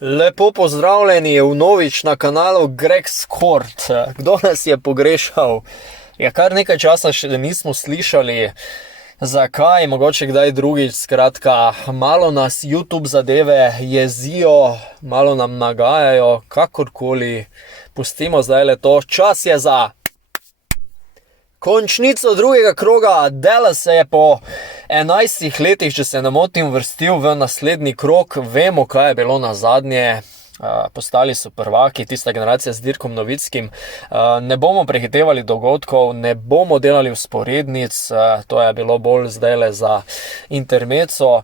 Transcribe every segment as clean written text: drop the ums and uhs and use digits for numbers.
Lepo pozdravljeni vnovič na kanalu Greg's Court. Kdo nas je pogrešal? Ja, kar nekaj časa še nismo slišali, zakaj, mogoče kdaj drugič. Skratka, malo nas YouTube zadeve jezijo, malo nam nagajajo, kakorkoli. Pustimo zdaj le to. Čas je za končnico drugega kroga. Dallas se je po 11 letih, če se ne motim, vrstil v naslednji krog. Vemo, kaj je bilo na zadnje. Postali so prvaki, tista generacija z Dirkom Novickim. Ne bomo prehitevali dogodkov, ne bomo delali vzporednic, to je bilo bolj zdajle za intermezzo.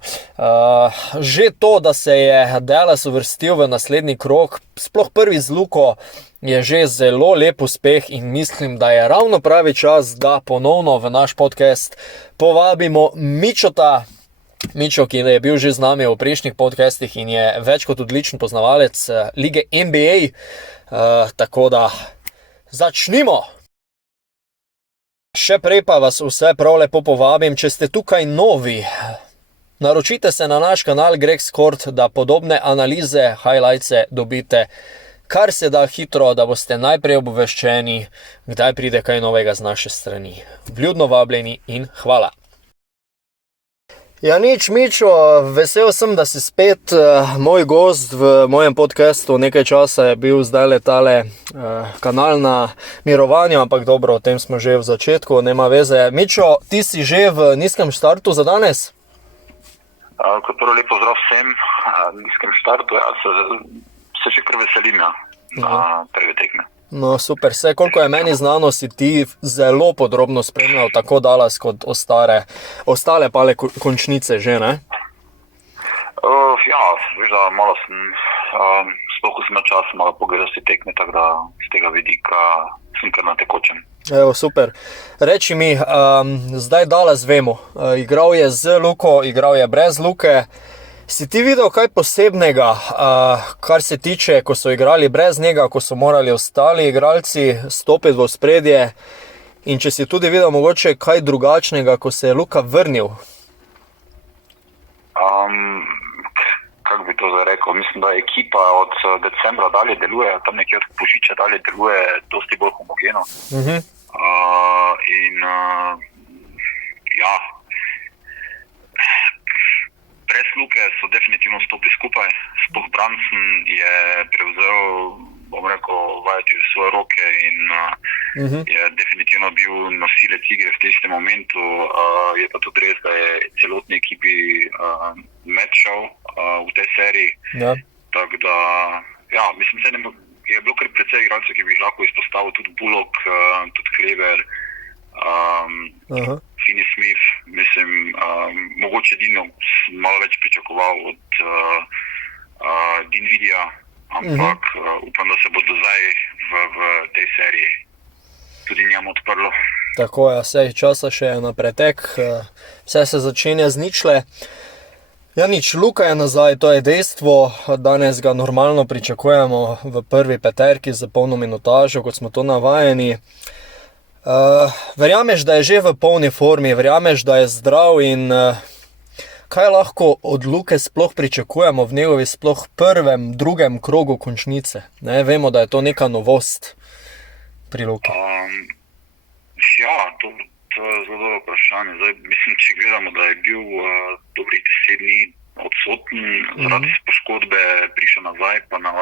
Že to, da se je Dallas uvrstil v naslednji krog, sploh prvi z Luko, je že zelo lep uspeh in mislim, da je ravno pravi čas, da ponovno v naš podcast povabimo Mičota. Mičo, ki je bil že z nami v prejšnjih podcastih in je več kot odličen poznavalec lige NBA. Tako da začnimo! Še prej pa vas vse prav lepo povabim, če ste tukaj novi. Naročite se na naš kanal Greg's Court, da podobne analize, highlightse dobite kar se da hitro, da boste najprej obveščeni, kdaj pride kaj novega z naše strani. Vljudno vabljeni in hvala. Ja, nič, Mičo, vesel sem, da si spet moj gost v mojem podcastu. Nekaj časa je bil zdaj tale kanal na mirovanju, ampak dobro, o tem smo že v začetku, nema veze. Mičo, ti si že v nizkem štartu za danes? Kot prvo lepo zdrav vsem, nizkem štartu, ja, se še kar veselim, na prve tekme. No, super. Vse, koliko je meni znano, si ti zelo podrobno spremljal tako Dallas kot ostale pale končnice že, ne? Ja, veš da, malo sem, sploh ko sem imel čas, malo pogledal si tekme, tako da z tega vidika sem kar na tekočem. Evo, super. Reči mi, zdaj Dallas vemo, igral je z Luko, igral je brez Luke. Si ti videl kaj posebnega, kar se tiče, ko so igrali brez njega, ko so morali ostali igralci stopiti v ospredje, in če si tudi videl mogoče kaj drugačnega, ko se je Luka vrnil? Kako bi to zdaj rekel? Mislim, da ekipa od decembra dalje deluje, tam nekje od Božiča dalje deluje dosti bolj homogeno. Ja, brez Luke so definitivno stopili skupaj. Sploh Brunson je prevzel, bom rekel, vajeti v svoje roke in je definitivno bil nosilec igre v tistem momentu. Je pa tudi res, da je celotni ekipi matchal v tej seriji. Ja. Tako da, ja, mislim, je bilo kar precej igralcev, ki bi jih lahko izpostavil, tudi Bullock, tudi Kleber, Finney Smith, mislim, mogoče Dino malo več pričakoval od Dinvidija, ampak upam, da se bo do zdaj v tej seriji tudi njemu odprlo. Tako je, vse časa še je na pretek, vse se začenja z ničle. Ja, nič, Luka je nazaj, to je dejstvo, danes ga normalno pričakujemo v prvi peterki za polno minutažo, kot smo to navajeni. Verjameš, da je že v polni formi, verjameš, da je zdrav in kaj lahko od Luke sploh pričakujemo v njegovi sploh prvem, drugem krogu končnice? Ne, vemo, da je to neka novost pri Luki. Ja, to je zelo dobro vprašanje. Zdaj, mislim, če gledamo, da je bil dobrih 10 dni odsoten zaradi poškodbe, prišel nazaj, pa na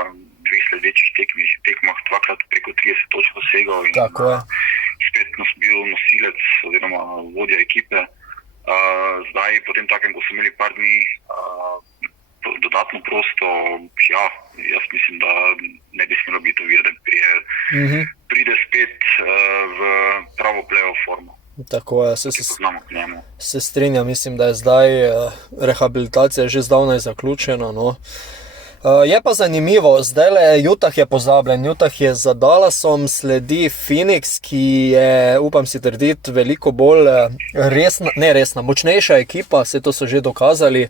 dveh sledečih tekmah dvakrat preko 30 točk dosegal in spet nas bil nosilec oziroma vodja ekipe. Zdaj, potem takem, ko so imeli par dni dodatno prosto, ja, jaz mislim, da ne bi smelo biti ovira, da pride spet v pravo playoff formo. Tako je, se strinjam, mislim, da je zdaj rehabilitacija že zdavnaj zaključena, no. Je pa zanimivo, zdajle Utah je pozabljen, Utah je za Dallasom, sledi Phoenix, ki je, upam si trditi, veliko bolj močnejša ekipa, vse to so že dokazali.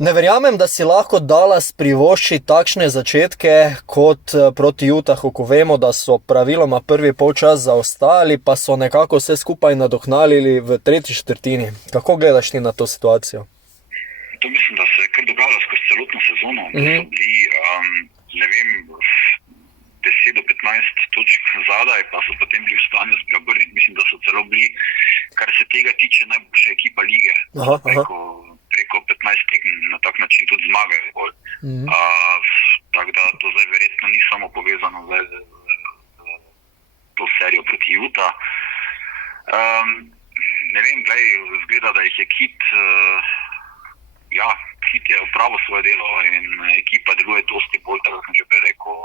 Ne verjamem, da si lahko Dallas privošči takšne začetke kot proti Utahu, ko vemo, da so praviloma prvi polčas zaostali, pa so nekako vse skupaj nadoknadili v tretji četrtini. Kako gledaš ti na to situacijo? To mislim, da se je kar dogajalo skozi celotno sezono. So bili ne vem, 10 do 15 točk zadaj, pa so potem bili v stanju spreobrniti. Mislim, da so celo bili, kar se tega tiče, najboljša ekipa lige. Preko 15 tekem na tak način tudi zmagajo. Tako da to zdaj verjetno ni samo povezano z to serijo proti Utah. Ne vem, zgleda, da jih je Kit je opravil svoje delo in ekipa deluje dosti bolj, tako sem že prej rekel,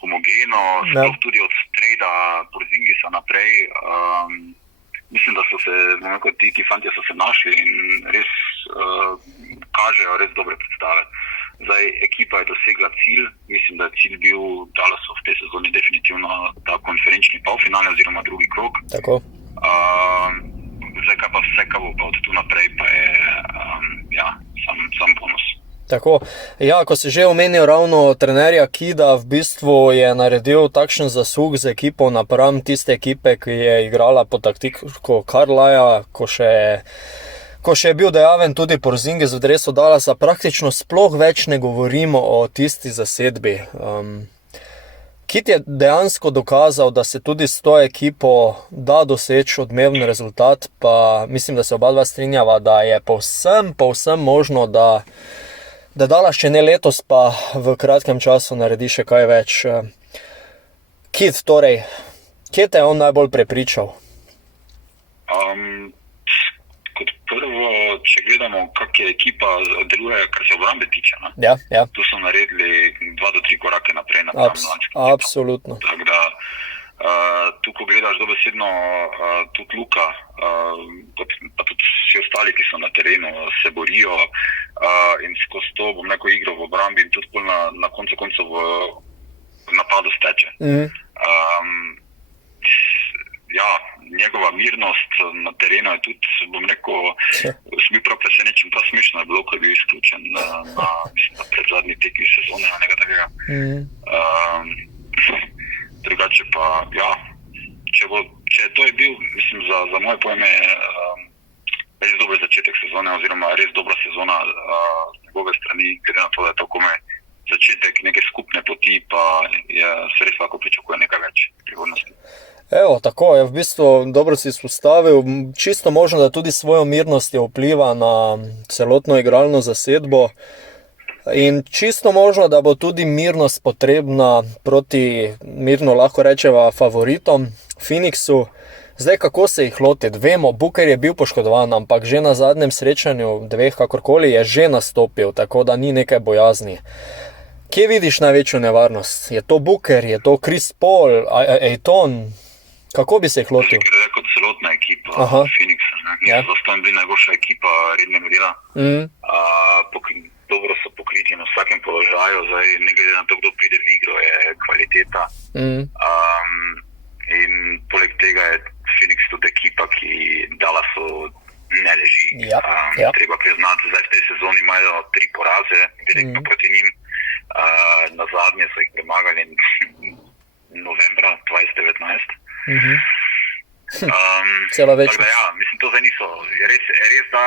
homogeno, sploh tudi od trejda Porzingisa naprej. Mislim, da so se, ti fantje so se našli in res kažejo res dobre predstave. Zdaj, ekipa je dosegla cilj, mislim, da je cilj bil Dallasov v tej sezoni definitivno ta konferenčni polfinale oziroma drugi krog. Tako. Zdaj, kaj pa vse, kaj bo pa od tu naprej, pa je sam bonus. Tako, ko si že omenil ravno trenerja Kida, v bistvu je naredil takšen zasuk z ekipo napram tiste ekipe, ki je igrala po taktiko Carlisleja, ko še je bil dejaven tudi Porzingis v dresu Dallasa, praktično sploh več ne govorimo o tisti zasedbi. Kit je dejansko dokazal, da se tudi s to ekipo da doseči odmeven rezultat, pa mislim, da se oba dva strinjava, da je povsem možno, da Dallas še ne letos, pa v kratkem času naredi še kaj več. Kit, torej, kje te je on najbolj prepričal? Kot prvo, če gledamo, kak je ekipa deluje, kar se obrambe tiče. Ja. Tu so naredili 2 do 3 korake naprej na Absolutno. Tako da, tu ko gledaš dobesedno tudi Luka, pa tudi vsi ostali, ki so na terenu, se borijo in skozi to, igro v obrambi in tudi na koncu koncev v napadu steče. Njegova mirnost na terenu je tudi, sem bil prav presenečen, prav smešno je bilo, ko je bil izključen na predzadnji tekmi sezone ali nekaj takega. Drugače pa, če to je bil, mislim, za moje pojme res dober začetek sezone oziroma res dobra sezona z njegove strani, glede na to, da je to komaj začetek neke skupne poti, pa se res lahko pričakuje nekaj več prihodnosti. Evo, tako je v bistvu dobro si izpostavil. Čisto možno, da tudi svojo mirnostjo vpliva na celotno igralno zasedbo in čisto možno, da bo tudi mirnost potrebna proti, mirno lahko rečeva, favoritom Phoenixu. Zdaj, kako se jih lotiti? Vemo, Booker je bil poškodovan, ampak že na zadnjem srečanju kakorkoli je že nastopil, tako da ni nekaj bojazni. Kje vidiš največjo nevarnost? Je to Booker, je to Chris Paul, Ayton? Kako bi se jih lotil? Ker je kot celotna ekipa Phoenixa. Zastojno bili najboljša ekipa rednega dela. Dobro so pokriti na vsakem položaju, zdaj ne glede na to, kdo pride v igro, je kvaliteta. In poleg tega je Phoenix tudi ekipa, ki Dallasu ne leži. Treba priznati, zdaj v tej sezoni imajo 3 poraze, direktno proti njim. Na zadnje so jih premagali novembra 2019. Cela večnost. Tako da mislim, to zdaj niso. Res da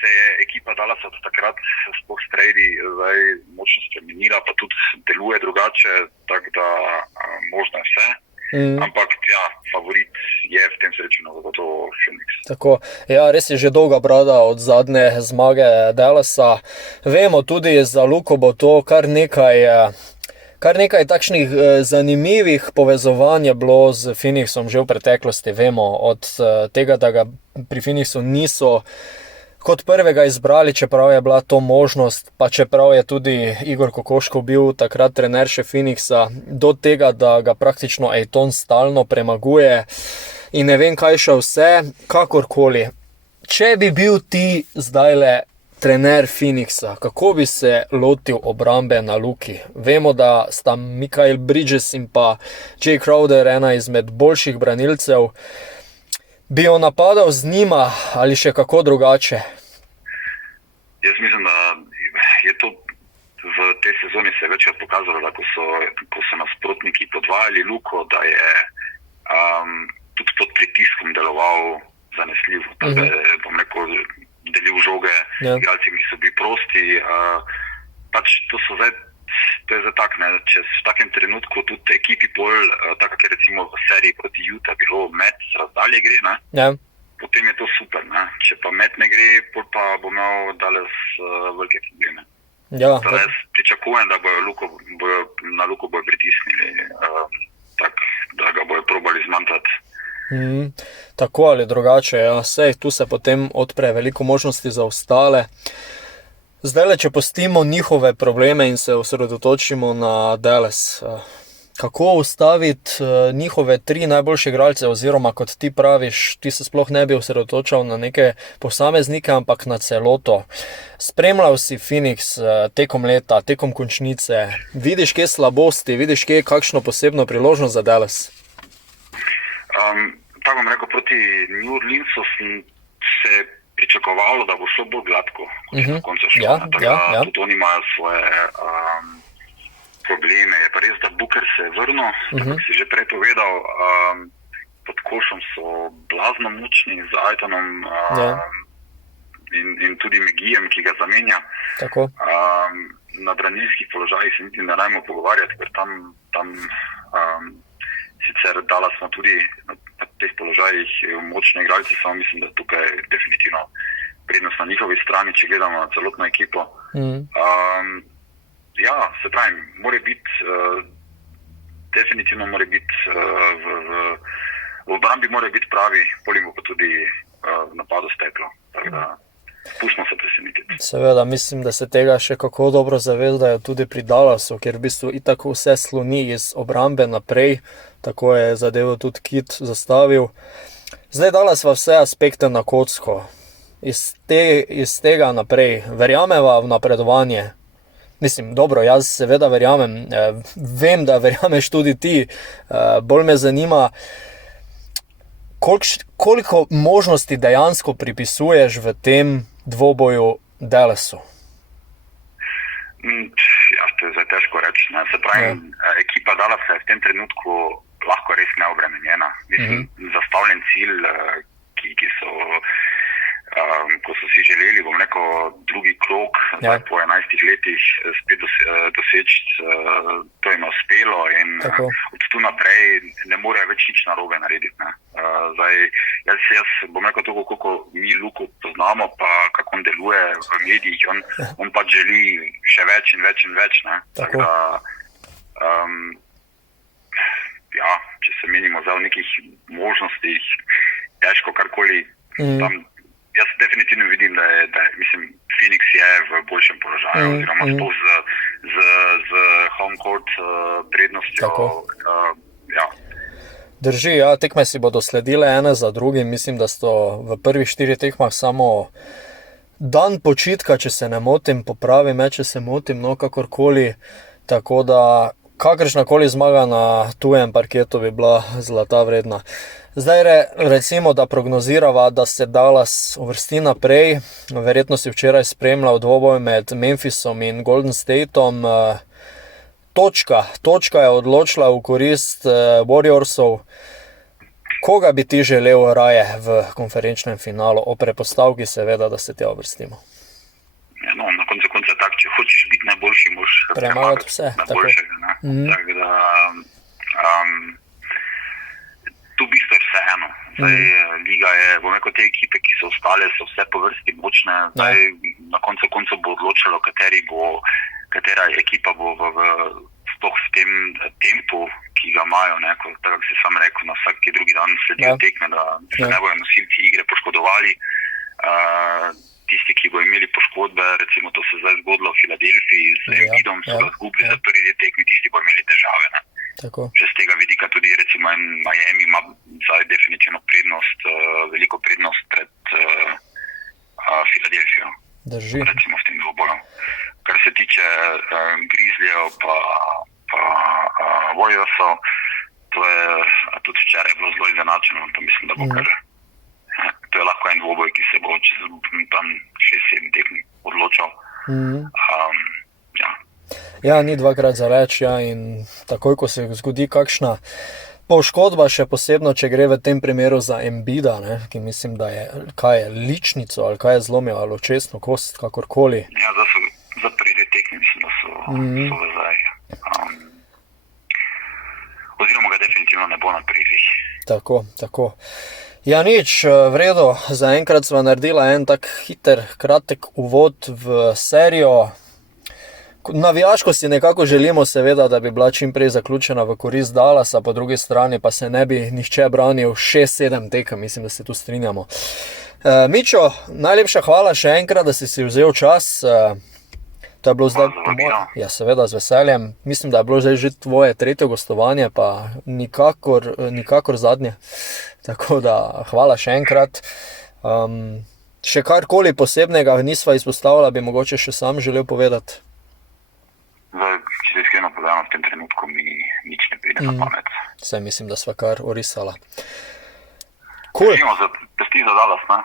se je ekipa Dallasa od takrat sploh s trejdi zdaj močno spremenila, pa tudi deluje drugače, tako da možno je vse. Ampak favorit je v tem srečanju zagotovo Phoenix. Tako, res je že dolga brada od zadnje zmage Dallasa. Vemo tudi, za Luko bo to kar nekaj takšnih zanimivih povezovanj je bilo z Phoenixom že v preteklosti. Vemo od tega, da ga pri Phoenixu niso kot prvega izbrali, čeprav je bila to možnost, pa čeprav je tudi Igor Kokoškov bil takrat trener še Phoenixa, do tega, da ga praktično Ayton stalno premaguje in ne vem kaj še vse, kakorkoli. Če bi bil ti zdajle trener Phoenixa, kako bi se lotil obrambe na Luki? Vemo, da sta Mikal Bridges in pa Jay Crowder ena izmed boljših branilcev. Bi jo napadal z njima ali še kako drugače? Jaz mislim, da je to v tej sezoni se večkrat pokazalo, da ko so nasprotniki podvajali Luko, da je tudi pod pritiskom deloval zanesljiv. Da je, delil žoge igralcem, ki so bili prosti. pač to so zdaj, to je zdaj tak, ne, če v takem trenutku tudi ekipi pol, tako je recimo v seriji proti Utah bilo met razdalje gre, ne, Ja. potem je to super, ne. Če pa met ne gre, pol pa bo imel Dallas velike probleme. Ja, Torej, jaz pričakujem, da na Luko bojo pritisnili, tako da ga bojo probali zmantati. tako ali drugače, ja. Sej, tu se potem odpre veliko možnosti za ostale. Zdaj, če pustimo njihove probleme in se osredotočimo na Dallas, kako ustaviti njihove 3 najboljše igralce, oziroma kot ti praviš, ti se sploh ne bi osredotočal na neke posameznike, ampak na celoto. Spremljal si Phoenix tekom leta, tekom končnice, vidiš kje slabosti, vidiš kje kakšno posebno priložnost za Dallas? Tako bom rekel, proti New Orleansu se pričakovalo, da bo šlo bolj gladko, kot je na koncu šlo. Ja. Tudi oni imajo svoje probleme. Je pa res, da Booker se je vrnil, tako si že prej povedal, pod košom so blazno močni z Aytonom in tudi McGeejem, ki ga zamenja. Tako. Na branilskih položajih se niti ne rajmo pogovarjati, ker tam sicer Dallas smo tudi na teh položajih močni igralci, samo mislim, da tukaj je definitivno prednost na njihovi strani, če gledamo na celotno ekipo. Ja, se pravim, mora biti, definitivno mora biti v obrambi mora biti pravi, polim pa tudi v napadu steklo. Tako da pustimo se presenetiti. Seveda, mislim, da se tega še kako dobro zavedajo tudi pri Dallasu, ker v bistvu itak vse sloni iz obrambe naprej, tako je zadevo tudi Kit zastavil. Zdaj Dallas v vse aspekte na kocko. Iz tega naprej, verjameva v napredovanje. Mislim, dobro, jaz seveda verjamem, vem, da verjameš tudi ti, bolj me zanima, koliko možnosti dejansko pripisuješ v tem dvoboju Dallasu? Ja, to je zdaj težko reči. Ne. Se pravi, ekipa Dallasa je v tem trenutku lahko res neobremenjena. Mislim, zastavljen cilj, ki so, ko so si želeli, bom rekel, drugi krog, po 11 letih spet doseči, to jim je uspelo in od tu naprej ne morejo več nič narobe narediti. Ne. Zdaj, jaz bom rekel to, koliko mi Luko poznamo, pa kako on deluje v medijih, on pa želi še več in več in več. Ne. Tako da, ja, če se menimo zdaj v nekih možnostih, težko karkoli tam. Jaz definitivno vidim, da mislim, Phoenix je v boljšem položaju, oziroma z home court prednostjo. Ja. Drži, ja, tekme si bodo sledile ene za drugim. Mislim, da sto v prvih 4 tekmah samo dan počitka, če se ne motim, popravi me, če se motim, no kakorkoli. Tako da kakršnakoli zmaga na tujem parketu bi bila zlata vredna. Zdaj recimo, da prognozirava, da se Dallas uvrsti naprej. Verjetno si včeraj spremljal dvoboj med Memphisom in Golden Stateom. Točka je odločila v korist Warriorsov. Koga bi ti želel raje v konferenčnem finalu? O prepostavki seveda, da se tja uvrstimo. No, na koncu je tak, če hočeš biti najboljši, moraš premagati vse. Najboljšega. Tako da tu v bistvu je vse eno. Zdaj, liga je, bom rekel, te ekipe, ki so ostale, so vse po vrsti močne. Zdaj, na koncu bo odločilo, katera ekipa bo sploh v tem tempu, ki ga imajo, tako si sam rekel, na vsak drugi dan sledijo tekme, da se ne bojo nosilci igre poškodovali. Tisti, ki bo imeli poškodbe, recimo to se zdaj zgodilo v Filadelfiji z Embiidom, so ga zgubili za prvi del tekme, tisti bo imeli težave. Že z tega vidika tudi recimo Miami ima zdaj definitivno prednost, veliko prednost pred Filadelfijo. Drži. Recimo v tem dvoboju. Kar se tiče Grizzlyjev pa Warriorsov, to je tudi včeraj bilo zelo izenačeno, to mislim, da bo kar. To je lahko en dvoboj, ki se bo čez tam 6-7 tekm odločal. Ja, ni dvakrat za več, in takoj, ko se zgodi kakšna poškodba, še posebno, če gre v tem primeru za Embiida, ki mislim, da je, ličnico ali kaj je zlomil, ali očesno kost, kakorkoli. Ja, za prvi tekmi mislim, da so vezaj. Oziroma ga definitivno ne bo na prilih. Tako. Ja, nič, v redu, zaenkrat sva naredila en tak hiter, kratek uvod v serijo. Navijaško si nekako želimo seveda, da bi bila čim prej zaključena v korist Dallasa, po drugi strani pa se ne bi nihče branil 6-7 tekem, mislim, da se tu strinjamo. Mičo, najlepša hvala še enkrat, da si vzel čas. To je bilo zdaj, ja, seveda, z veseljem. Mislim, da je bilo zdaj že tvoje tretje gostovanje, pa nikakor zadnje. Tako da, hvala še enkrat. Še karkoli posebnega nisva izpostavila, bi mogoče še sam želel povedati. Zdaj, če se iskreno povedano, v tem trenutku mi nič ne pride na pamet. Saj mislim, da sva kar orisala. Držimo za pesti za Dallas, ne?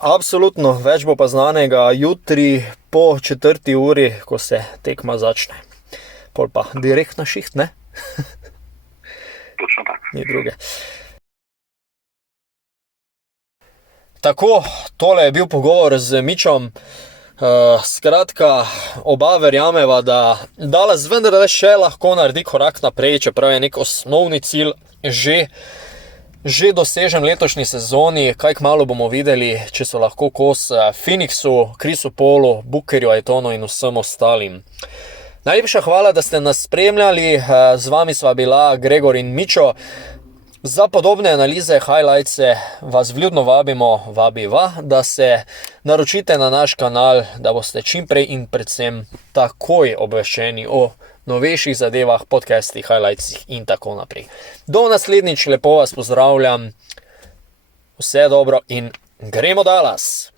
Absolutno, več bo pa znanega jutri po 4. uri, ko se tekma začne. Pol pa direkt na šiht, ne? Točno tako. Ni druge. Tako, tole je bil pogovor z Mičom. Skratka, oba verjameva, da Dallas vendar še lahko naredi korak naprej, čeprav je nek osnovni cilj že dosežen letošnji sezoni. Kaj kmalu bomo videli, če so lahko kos Phoenixu, Chrisu Paulu, Bookerju, Aytonu in vsem ostalim. Najlepša hvala, da ste nas spremljali. Z vami sva bila Gregor in Mičo. Za podobne analize, highlightse vas vljudno vabiva, da se naročite na naš kanal, da boste čimprej in predvsem takoj obveščeni o novejših zadevah, podcastih, highlightsih in tako naprej. Do naslednjič, lepo vas pozdravljam, vse dobro in gremo Dallas!